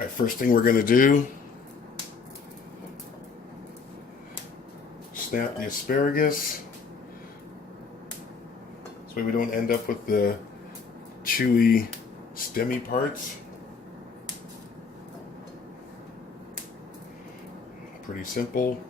Alright, first thing we're going to do, snap the asparagus so we don't end up with the chewy, stemmy parts. Pretty simple.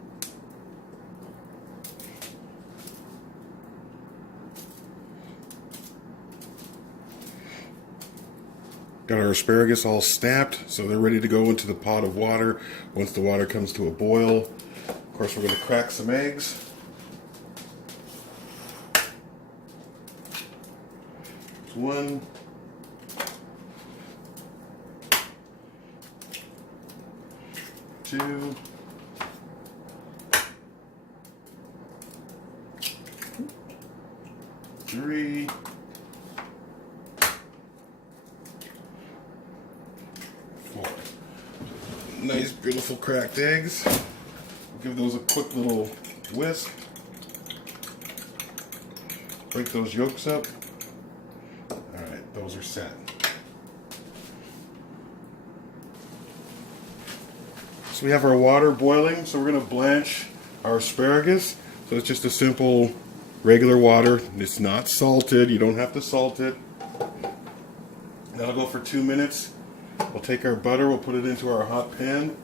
Got our asparagus all snapped, so they're ready to go into the pot of water. Once the water comes to a boil, of course, we're going to crack some eggs. There's one. Two. Three. Four. Nice, beautiful cracked eggs. We'll give those a quick little whisk. Break those yolks up. Alright, those are set. So we have our water boiling, so we're going to blanch our asparagus. So it's just a simple regular water. It's not salted. You don't have to salt it. That'll go for 2 minutes. We'll take our butter, we'll put it into our hot pan,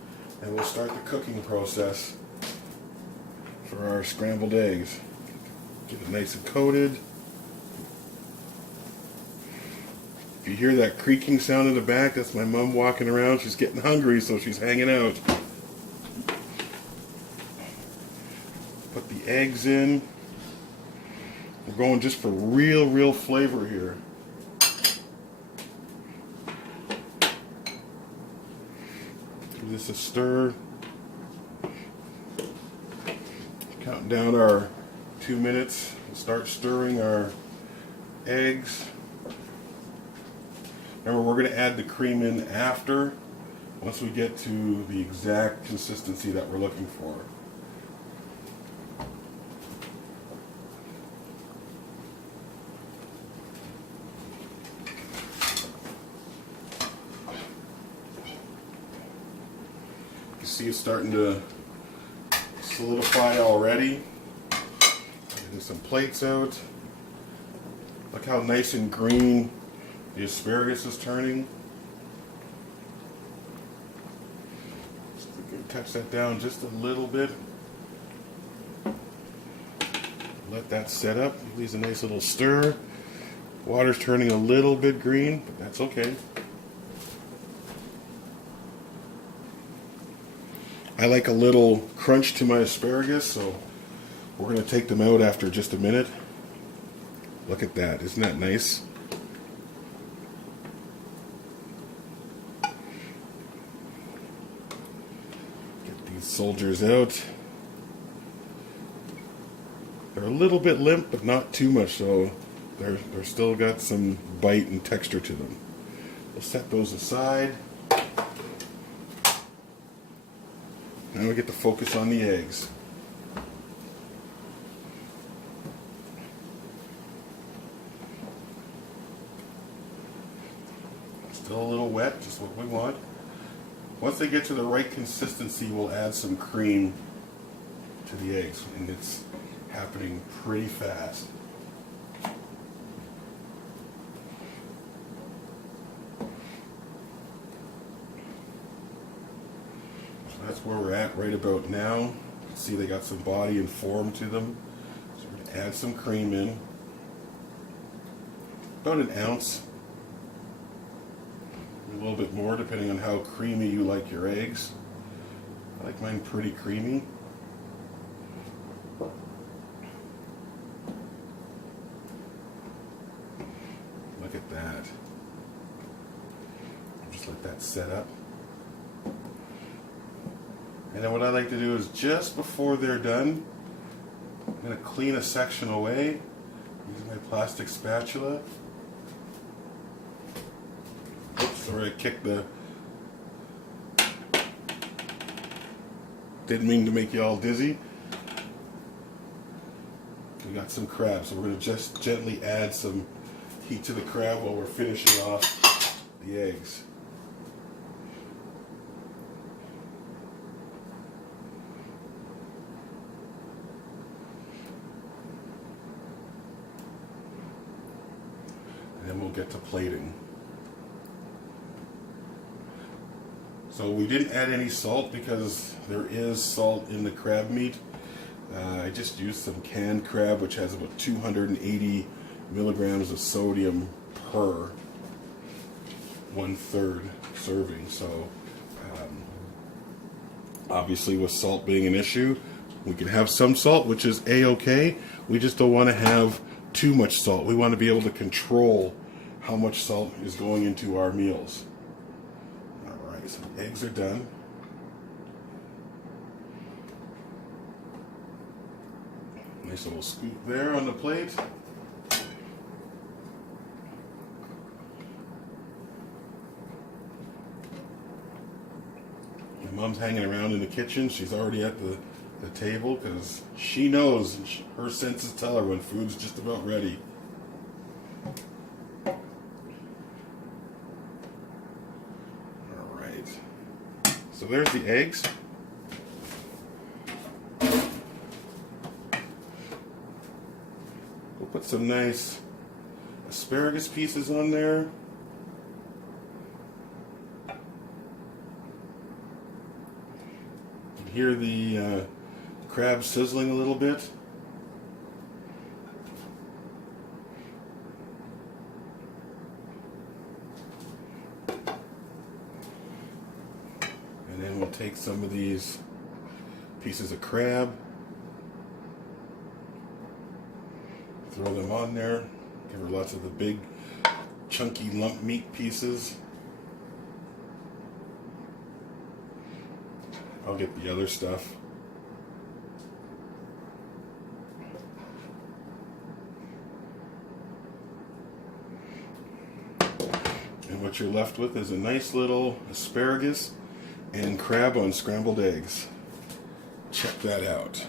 and we'll start the cooking process for our scrambled eggs. Get it nice and coated. If you hear that creaking sound in the back, that's my mom walking around. She's getting hungry, so she's hanging out. Put the eggs in. We're going just for real flavor here. Give this a stir. Counting down our 2 minutes. We'll start stirring our eggs. Remember, we're going to add the cream in after, once we get to the exact consistency that we're looking for. You see it's starting to solidify already. Getting some plates out. Look how nice and green the asparagus is turning. So we can touch that down just a little bit. Let that set up. Leaves a nice little stir. Water's turning a little bit green, but that's okay. I like a little crunch to my asparagus, so we're going to take them out after just a minute. Look at that. Isn't that nice? Get these soldiers out. They're a little bit limp, but not too much, so they're still got some bite and texture to them. We'll set those aside. Now we get to focus on the eggs. Still a little wet, just what we want. Once they get to the right consistency, we'll add some cream to the eggs, and it's happening pretty fast. That's where we're at right about now. You can see they got some body and form to them. So we're going to add some cream in. About an ounce. A little bit more depending on how creamy you like your eggs. I like mine pretty creamy. Look at that. Just let that set up. And then what I like to do is just before they're done, I'm going to clean a section away using my plastic spatula. Oops, sorry, I kicked the... Didn't mean to make you all dizzy. We got some crab, so we're going to just gently add some heat to the crab while we're finishing off the eggs. And then we'll get to plating. So we didn't add any salt because there is salt in the crab meat. I just used some canned crab, which has about 280 milligrams of sodium per 1/3 serving. So obviously with salt being an issue, we can have some salt, which is a-okay. We just don't want to have too much salt. We want to be able to control how much salt is going into our meals. Alright, so the eggs are done. Nice little scoop there on the plate. My mom's hanging around in the kitchen. She's already at the table because she knows, her senses tell her when food's just about ready. Alright. So there's the eggs. We'll put some nice asparagus pieces on there. You can hear the crab sizzling a little bit. And then we'll take some of these pieces of crab, throw them on there, give her lots of the big chunky lump meat pieces. I'll get the other stuff. And what you're left with is a nice little asparagus and crab on scrambled eggs. Check that out.